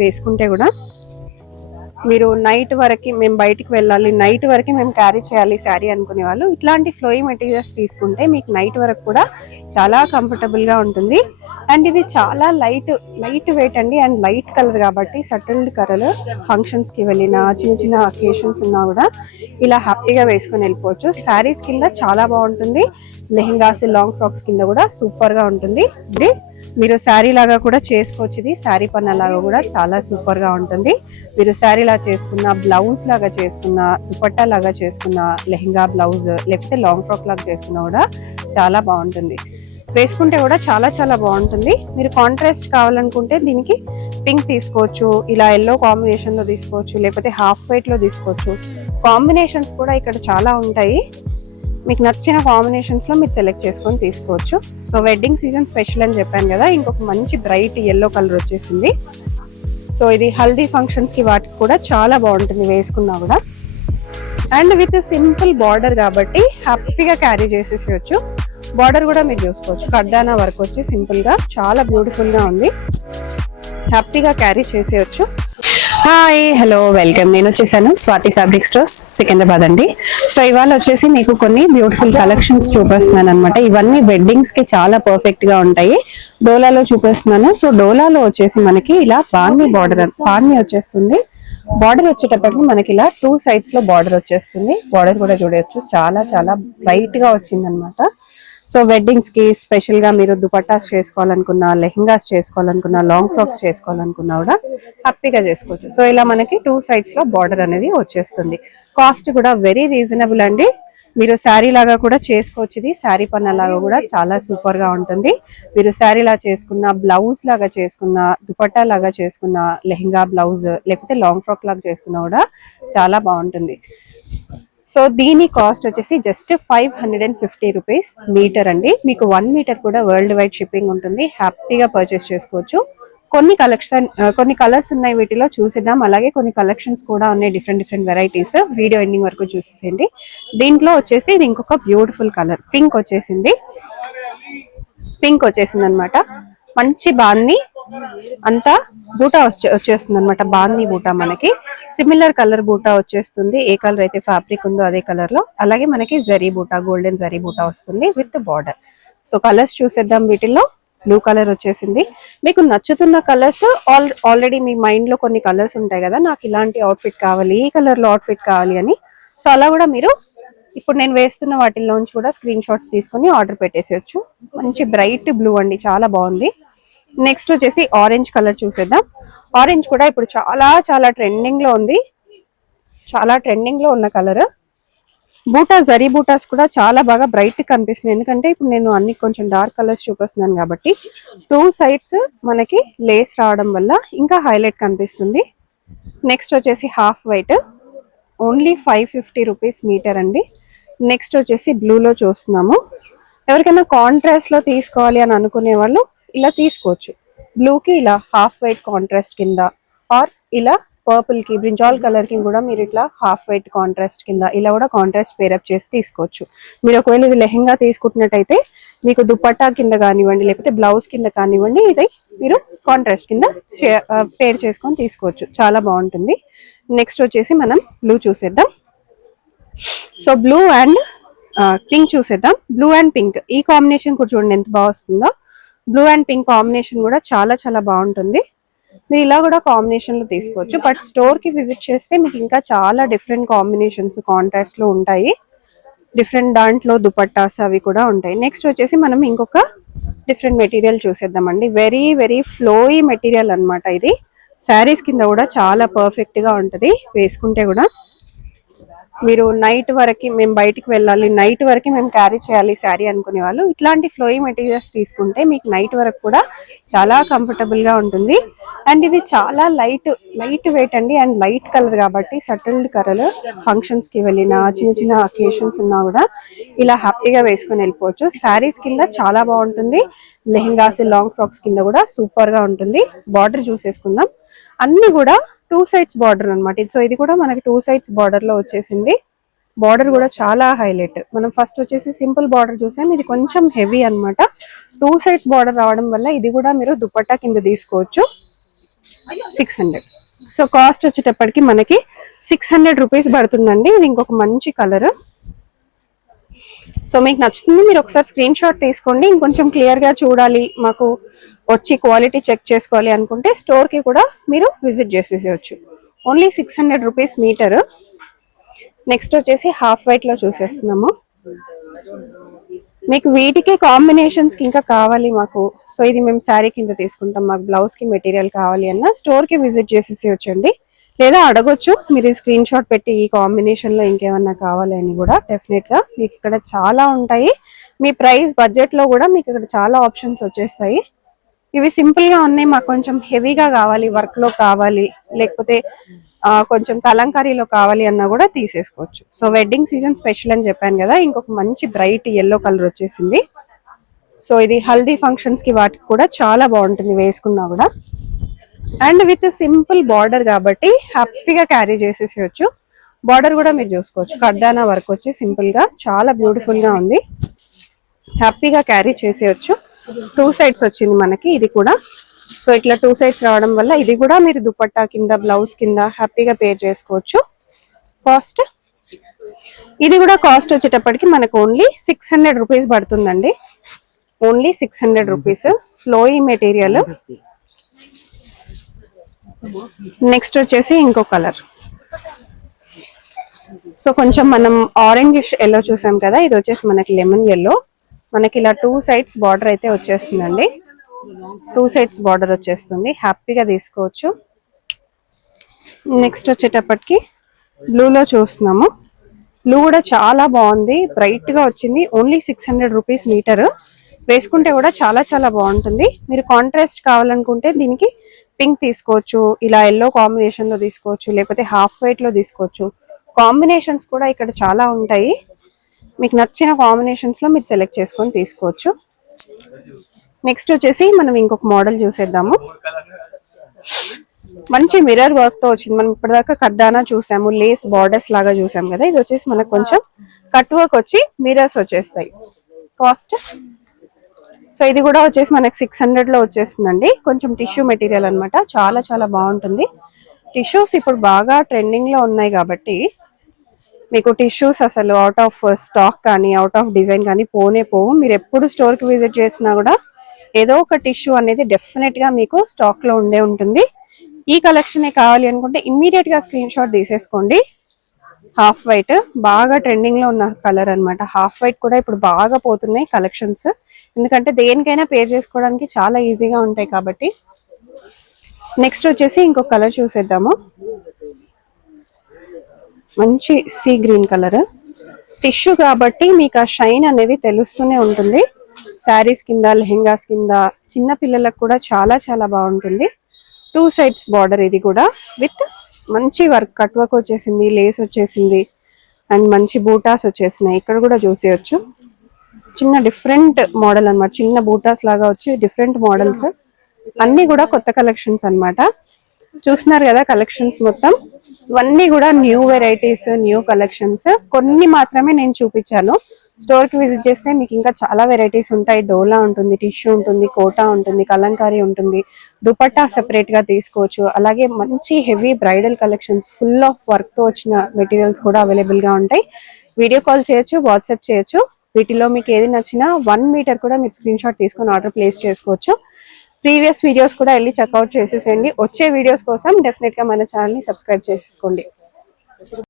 వేసుకుంటే కూడా మీరు నైట్ వరకు మేము బయటికి వెళ్ళాలి, నైట్ వరకు మేము క్యారీ చేయాలి శారీ అనుకునే వాళ్ళు ఇట్లాంటి ఫ్లోయి మెటీరియల్స్ తీసుకుంటే మీకు నైట్ వరకు కూడా చాలా కంఫర్టబుల్గా ఉంటుంది. అండ్ ఇది చాలా లైట్ వెయిట్ అండి, అండ్ లైట్ కలర్ కాబట్టి సటిల్డ్ కలర్ ఫంక్షన్స్కి వెళ్ళినా చిన్న చిన్న అకేషన్స్ ఉన్నా కూడా ఇలా హ్యాపీగా వేసుకొని వెళ్ళిపోవచ్చు. శారీస్ కింద చాలా బాగుంటుంది, లెహెంగాస్ లాంగ్ ఫ్రాక్స్ కింద కూడా సూపర్గా ఉంటుంది. ఇది మీరు శారీ లాగా కూడా చేసుకోవచ్చు, ఇది శారీ పన్న లాగా కూడా చాలా సూపర్ గా ఉంటుంది. మీరు శారీ లాగా చేసుకున్న, బ్లౌజ్ లాగా చేసుకున్న, దుపట్టా లాగా చేసుకున్న, లెహెంగా బ్లౌజ్ లేకపోతే లాంగ్ ఫ్రాక్ లాగా చేసుకున్నా కూడా చాలా బాగుంటుంది. వేసుకుంటే కూడా చాలా చాలా బాగుంటుంది. మీరు కాంట్రాస్ట్ కావాలనుకుంటే దీనికి పింక్ తీసుకోవచ్చు, ఇలా ఎల్లో కాంబినేషన్ లో తీసుకోవచ్చు, లేకపోతే హాఫ్ వైట్ లో తీసుకోవచ్చు. కాంబినేషన్స్ కూడా ఇక్కడ చాలా ఉంటాయి, మీకు నచ్చిన కాంబినేషన్స్ లో మీరు సెలెక్ట్ చేసుకొని తీసుకోవచ్చు. సో వెడ్డింగ్ సీజన్ స్పెషల్ అని చెప్పాను కదా, ఇంకొక మంచి బ్రైట్ ఎల్లో కలర్ వచ్చేసింది. సో ఇది హల్దీ ఫంక్షన్స్ కి వాటికి కూడా చాలా బాగుంటుంది వేసుకున్నా కూడా. అండ్ విత్ సింపుల్ బార్డర్ కాబట్టి హ్యాపీగా క్యారీ చేసేసేయచ్చు. బార్డర్ కూడా మీరు చూసుకోవచ్చు, కర్దానా వర్క్ వచ్చి సింపుల్ గా చాలా బ్యూటిఫుల్ గా ఉంది, హ్యాపీగా క్యారీ చేసేయచ్చు. హాయ్ హలో వెల్కమ్, నేను వచ్చేసాను స్వాతి ఫ్యాబ్రిక్ స్టోర్స్ సికింద్రాబాద్ అండి. సో ఇవాళ వచ్చేసి మీకు కొన్ని బ్యూటిఫుల్ కలెక్షన్స్ చూపిస్తున్నాను అనమాట. ఇవన్నీ వెడ్డింగ్స్ కి చాలా పర్ఫెక్ట్ గా ఉంటాయి. డోలాలో చూపిస్తున్నాను. సో డోలాలో వచ్చేసి మనకి ఇలా బాందీ వచ్చేస్తుంది. బార్డర్ వచ్చేటప్పటికి మనకి ఇలా 2 sides లో బార్డర్ వచ్చేస్తుంది. బార్డర్ కూడా చూడొచ్చు, చాలా చాలా బ్రైట్ గా వచ్చింది అనమాట. సో వెడ్డింగ్స్ కి స్పెషల్ గా మీరు దుపట్టాస్ చేసుకోవాలనుకున్నా, లెహెంగాస్ చేసుకోవాలనుకున్నా, లాంగ్ ఫ్రాక్స్ చేసుకోవాలనుకున్నా కూడా హ్యాపీగా చేసుకోవచ్చు. సో ఇలా మనకి 2 sides లో బార్డర్ అనేది వచ్చేస్తుంది. కాస్ట్ కూడా వెరీ రీజనబుల్ అండి. మీరు శారీ లాగా కూడా చేసుకోవచ్చు, ఇది శారీ పన్న లాగా కూడా చాలా సూపర్ గా ఉంటుంది. మీరు శారీ లాగా చేసుకున్న, బ్లౌజ్ లాగా చేసుకున్న, దుపట్టా లాగా చేసుకున్న, లెహెంగా బ్లౌజ్ లేకపోతే లాంగ్ ఫ్రాక్ లాగా చేసుకున్నా కూడా చాలా బాగుంటుంది. సో దీని కాస్ట్ వచ్చేసి జస్ట్ 550 రూపీస్ మీటర్ అండి. మీకు 1 మీటర్ కూడా వరల్డ్ వైడ్ షిప్పింగ్ ఉంటుంది, హ్యాపీగా పర్చేస్ చేసుకోవచ్చు. కొన్ని కలర్స్ ఉన్నాయి, వీటిలో చూసేద్దాం. అలాగే కొన్ని కలెక్షన్స్ కూడా ఉన్నాయి, డిఫరెంట్ వెరైటీస్. వీడియో ఎండింగ్ వరకు చూసేసేయండి. దీంట్లో వచ్చేసి ఇది ఇంకొక బ్యూటిఫుల్ కలర్, పింక్ వచ్చేసింది అనమాట. మంచి బాంది అంతా బూటా వచ్చేస్తుంది అనమాట. బాందీ బూటా మనకి సిమిలర్ కలర్ బూటా వచ్చేస్తుంది. ఏ కలర్ అయితే ఫ్యాబ్రిక్ ఉందో అదే కలర్ లో. అలాగే మనకి జరీ బూటా, గోల్డెన్ జరీ బూటా వస్తుంది విత్ బార్డర్. సో కలర్స్ చూసేద్దాం. వీటిల్లో బ్లూ కలర్ వచ్చేసింది. మీకు నచ్చుతున్న కలర్స్ ఆల్రెడీ మీ మైండ్ లో కొన్ని కలర్స్ ఉంటాయి కదా, నాకు ఇలాంటి అవుట్ఫిట్ కావాలి, ఈ కలర్ లో అవుట్ఫిట్ కావాలి అని. సో అలా కూడా మీరు ఇప్పుడు నేను వేస్తున్న వాటిల్లోంచి కూడా స్క్రీన్ షాట్స్ తీసుకుని ఆర్డర్ పెట్టేసేయచ్చు. మంచి బ్రైట్ బ్లూ అండి, చాలా బాగుంది. నెక్స్ట్ వచ్చేసి ఆరెంజ్ కలర్ చూసేద్దాం. ఆరెంజ్ కూడా ఇప్పుడు చాలా చాలా ట్రెండింగ్ లో ఉంది, చాలా ట్రెండింగ్ లో ఉన్న కలర్. బూటా, జరీ బూటాస్ కూడా చాలా బాగా బ్రైట్ కనిపిస్తుంది, ఎందుకంటే ఇప్పుడు నేను అన్ని కొంచెం డార్క్ కలర్స్ చూపిస్తున్నాను కాబట్టి 2 sides మనకి లేస్ రావడం వల్ల ఇంకా హైలైట్ కనిపిస్తుంది. నెక్స్ట్ వచ్చేసి half white, only 550 rupees meter అండి. నెక్స్ట్ వచ్చేసి బ్లూలో చూస్తున్నాము. ఎవరికైనా కాంట్రాస్ట్ లో తీసుకోవాలి అని అనుకునే వాళ్ళు ఇలా తీసుకోవచ్చు. బ్లూ కి ఇలా హాఫ్ వైట్ కాంట్రాస్ట్ కింద, ఆర్ ఇలా పర్పుల్ కి, బ్రింజాల్ కలర్ కి కూడా మీరు ఇట్లా హాఫ్ వైట్ కాంట్రాస్ట్ కింద ఇలా కూడా కాంట్రాస్ట్ పేరప్ చేసి తీసుకోవచ్చు. మీరు ఒకవేళ ఇది లెహెంగా తీసుకుంటున్నట్టయితే మీకు దుపట్టా కింద కానివ్వండి, లేకపోతే బ్లౌజ్ కింద కానివ్వండి, ఇది మీరు కాంట్రాస్ట్ కింద పేర్ చేసుకొని తీసుకోవచ్చు, చాలా బాగుంటుంది. నెక్స్ట్ వచ్చేసి మనం బ్లూ చూసేద్దాం. సో బ్లూ అండ్ పింక్ చూసేద్దాం. బ్లూ అండ్ పింక్ ఈ కాంబినేషన్ కూడా చూడండి ఎంత బాగా వస్తుందో. బ్లూ అండ్ పింక్ కాంబినేషన్ కూడా చాలా చాలా బాగుంటుంది. మీరు ఇలా కూడా కాంబినేషన్ లో తీసుకోవచ్చు, బట్ స్టోర్ కి విజిట్ చేస్తే మీకు ఇంకా చాలా డిఫరెంట్ కాంబినేషన్స్ కాంట్రాస్ట్ లో ఉంటాయి. డిఫరెంట్ దాంట్లో దుపట్టాస్ అవి కూడా ఉంటాయి. నెక్స్ట్ వచ్చేసి మనం ఇంకొక డిఫరెంట్ మెటీరియల్ చూసేద్దామండి. వెరీ వెరీ ఫ్లోయీ మెటీరియల్ అనమాట. ఇది శారీస్ కింద కూడా చాలా పర్ఫెక్ట్ గా ఉంటది వేసుకుంటే కూడా. మీరు నైట్ వరకు మేము బయటికి వెళ్ళాలి, నైట్ వరకు మేము క్యారీ చేయాలి శారీ అనుకునే వాళ్ళు ఇట్లాంటి ఫ్లోయి మెటీరియల్స్ తీసుకుంటే మీకు నైట్ వరకు కూడా చాలా కంఫర్టబుల్ గా ఉంటుంది. అండ్ ఇది చాలా లైట్ వెయిట్ అండి, అండ్ లైట్ కలర్ కాబట్టి సటిల్డ్ కలర్ ఫంక్షన్స్ కి వెళ్ళినా చిన్న చిన్న అకేషన్స్ ఉన్నా కూడా ఇలా హ్యాపీగా వేసుకొని వెళ్ళిపోవచ్చు. శారీస్ కింద చాలా బాగుంటుంది, లెహెంగాస్ లాంగ్ ఫ్రాక్స్ కింద కూడా సూపర్ గా ఉంటుంది. బార్డర్ చూసేసుకుందాం. అన్ని కూడా 2 sides బార్డర్ అనమాట. సో ఇది కూడా మనకి 2 sides బార్డర్ లో వచ్చేసింది. బార్డర్ కూడా చాలా హైలైట్. మనం ఫస్ట్ వచ్చేసి సింపుల్ బార్డర్ చూసాం, ఇది కొంచెం హెవీ అనమాట. 2 sides బార్డర్ రావడం వల్ల ఇది కూడా మీరు దుపట్టా కింద తీసుకోవచ్చు. 600. సో కాస్ట్ వచ్చేటప్పటికి మనకి 600 రూపీస్ పడుతుందండి. ఇది ఇంకొక మంచి కలర్. సో మీకు నచ్చుతుంది, మీరు ఒకసారి స్క్రీన్ షాట్ తీసుకోండి. ఇంకొంచెం క్లియర్ గా చూడాలి, మాకు వచ్చి క్వాలిటీ చెక్ చేసుకోవాలి అనుకుంటే స్టోర్ కి కూడా మీరు విజిట్ చేసేసేయచ్చు. Only 600 rupees metre. నెక్స్ట్ వచ్చేసి హాఫ్ వైట్ లో చూసేస్తున్నాము. మీకు వీటికి కాంబినేషన్స్ కి ఇంకా కావాలి మాకు, సో ఇది మేము శారీ కింద తీసుకుంటాం, మాకు బ్లౌజ్ కి మెటీరియల్ కావాలి అన్న స్టోర్ కి విజిట్ చేసేసి వచ్చండి. లేదా అడగొచ్చు, మీరు స్క్రీన్ షాట్ పెట్టి ఈ కాంబినేషన్ లో ఇంకేమన్నా కావాలి అని కూడా. డెఫినెట్ గా మీకు ఇక్కడ చాలా ఉంటాయి. మీ ప్రైస్ బడ్జెట్ లో కూడా మీకు ఇక్కడ చాలా ఆప్షన్స్ వచ్చేస్తాయి. ఇవి సింపుల్ గా ఉన్నాయి, మాకు కొంచెం హెవీగా కావాలి, వర్క్ లో కావాలి, లేకపోతే కొంచెం కలంకారీలో కావాలి అన్నా కూడా తీసేసుకోవచ్చు. సో వెడ్డింగ్ సీజన్ స్పెషల్ అని చెప్పాను కదా, ఇంకొక మంచి బ్రైట్ ఎల్లో కలర్ వచ్చేసింది. సో ఇది హల్దీ ఫంక్షన్స్ కి వాటికి కూడా చాలా బాగుంటుంది వేసుకున్నా కూడా. అండ్ విత్ సింపుల్ బార్డర్ కాబట్టి హ్యాపీగా క్యారీ చేసేసేయచ్చు. బార్డర్ కూడా మీరు చూసుకోవచ్చు, కర్దానా వర్క్ వచ్చి సింపుల్ గా చాలా బ్యూటిఫుల్ గా ఉంది. హ్యాపీగా క్యారీ చేసేయచ్చు. 2 సైడ్స్ వచ్చింది మనకి ఇది కూడా. సో ఇట్లా 2 సైడ్స్ రావడం వల్ల ఇది కూడా మీరు దుపట్టా కింద, బ్లౌజ్ కింద హ్యాపీగా పేర్ చేసుకోవచ్చు. కాస్ట్ ఇది కూడా కాస్ట్ వచ్చేటప్పటికి మనకు ఓన్లీ 600 రూపీస్ పడుతుందండి. Only 600 rupees. ఫ్లోయి మెటీరియల్. నెక్స్ట్ వచ్చేసి ఇంకో కలర్. సో కొంచెం మనం ఆరెంజ్ ఎల్లో చూసాం కదా, ఇది వచ్చేసి మనకి లెమన్ ఎల్లో. మనకి ఇలా 2 సైడ్స్ బార్డర్ అయితే వచ్చేస్తుందండి. 2 సైడ్స్ బార్డర్ వచ్చేస్తుంది, హ్యాపీగా తీసుకోవచ్చు. నెక్స్ట్ వచ్చేటప్పటికి బ్లూలో చూస్తున్నాము. బ్లూ కూడా చాలా బాగుంది, బ్రైట్ గా వచ్చింది. Only 600 rupees meter. వేసుకుంటే కూడా చాలా చాలా బాగుంటుంది. మీరు కాంట్రాస్ట్ కావాలనుకుంటే దీనికి పింక్ తీసుకోవచ్చు, ఇలా ఎల్లో కాంబినేషన్ లో తీసుకోవచ్చు, లేకపోతే హాఫ్ వైట్ లో తీసుకోవచ్చు. కాంబినేషన్స్ కూడా ఇక్కడ చాలా ఉంటాయి. మీకు నచ్చిన కాంబినేషన్స్ లో మీరు సెలెక్ట్ చేసుకొని తీసుకోవచ్చు. నెక్స్ట్ వచ్చేసి మనం ఇంకొక మోడల్ చూసేద్దాము. మంచి మిర్రర్ వర్క్ తో వచ్చింది. మనం ఇప్పటిదాకా కర్దానా చూసాము, లేస్ బార్డర్స్ లాగా చూసాం కదా, ఇది వచ్చేసి మనకు కొంచెం కట్ వర్క్ వచ్చి మిర్రర్స్ వచ్చేస్తాయి. కాస్ట్ సో ఇది కూడా వచ్చేసి మనకి 600 లో వచ్చేస్తుందండి. కొంచెం టిష్యూ మెటీరియల్ అన్నమాట, చాలా చాలా బాగుంటుంది. టిష్యూస్ ఇప్పుడు బాగా ట్రెండింగ్ లో ఉన్నాయి కాబట్టి మీకు టిష్యూస్ అసలు అవుట్ ఆఫ్ స్టాక్ కానీ, అవుట్ ఆఫ్ డిజైన్ కానీ పోనే పోవు. మీరు ఎప్పుడు స్టోర్ కి విజిట్ చేసినా కూడా ఏదో ఒక టిష్యూ అనేది డెఫినెట్ గా మీకు స్టాక్ లో ఉండే ఉంటుంది. ఈ కలెక్షన్ కావాలి అనుకుంటే ఇమ్మీడియట్ గా స్క్రీన్ షాట్ తీసేసుకోండి. హాఫ్ వైట్ బాగా ట్రెండింగ్ లో ఉన్న కలర్ అన్నమాట. హాఫ్ వైట్ కూడా ఇప్పుడు బాగా పోతున్నాయి కలెక్షన్స్, ఎందుకంటే దేనికైనా పేర్ చేసుకోవడానికి చాలా ఈజీగా ఉంటాయి కాబట్టి. నెక్స్ట్ వచ్చేసి ఇంకొక కలర్ చూసేద్దాము. మంచి సీ గ్రీన్ కలర్. టిష్యూ కాబట్టి మీకు ఆ షైన్ అనేది తెలుస్తూనే ఉంటుంది. శారీస్ కింద, లెహెంగాస్ కింద, చిన్న పిల్లలకు కూడా చాలా చాలా బాగుంటుంది. 2 సైడ్స్ బార్డర్ ఇది కూడా విత్ మంచి వర్క్, కట్ వర్క్ వచ్చేసింది, లేస్ వచ్చేసింది, అండ్ మంచి బూటాస్ వచ్చేసినాయి. ఇక్కడ కూడా చూసేయచ్చు, చిన్న డిఫరెంట్ మోడల్ అన్నమాట. చిన్న బూటాస్ లాగా వచ్చి డిఫరెంట్ మోడల్స్ అన్ని కూడా కొత్త కలెక్షన్స్ అన్నమాట. చూస్తున్నారు కదా కలెక్షన్స్ మొత్తం. ఇవన్నీ కూడా న్యూ వెరైటీస్, న్యూ కలెక్షన్స్. కొన్ని మాత్రమే నేను చూపించాను. స్టోర్ కి విజిట్ చేస్తే మీకు ఇంకా చాలా వెరైటీస్ ఉంటాయి. డోలా ఉంటుంది, టిష్యూ ఉంటుంది, కోటా ఉంటుంది, కలంకారీ ఉంటుంది, దుపట్టా సెపరేట్ గా తీసుకోవచ్చు. అలాగే మంచి heavy bridal collections, full of work తో వచ్చిన మెటీరియల్స్ కూడా అవైలబుల్ గా ఉంటాయి. వీడియో కాల్ చేయొచ్చు, వాట్సాప్ చేయొచ్చు. వీటిలో మీకు ఏది నచ్చినా 1 మీటర్ కూడా మీరు స్క్రీన్ షాట్ తీసుకొని ఆర్డర్ ప్లేస్ చేసుకోవచ్చు. ప్రీవియస్ వీడియోస్ కూడా వెళ్ళి చెక్అవుట్ చేసేసేయండి. వచ్చే వీడియోస్ కోసం డెఫినెట్ గా మన ఛానల్ ని సబ్స్క్రైబ్ చేసేసుకోండి.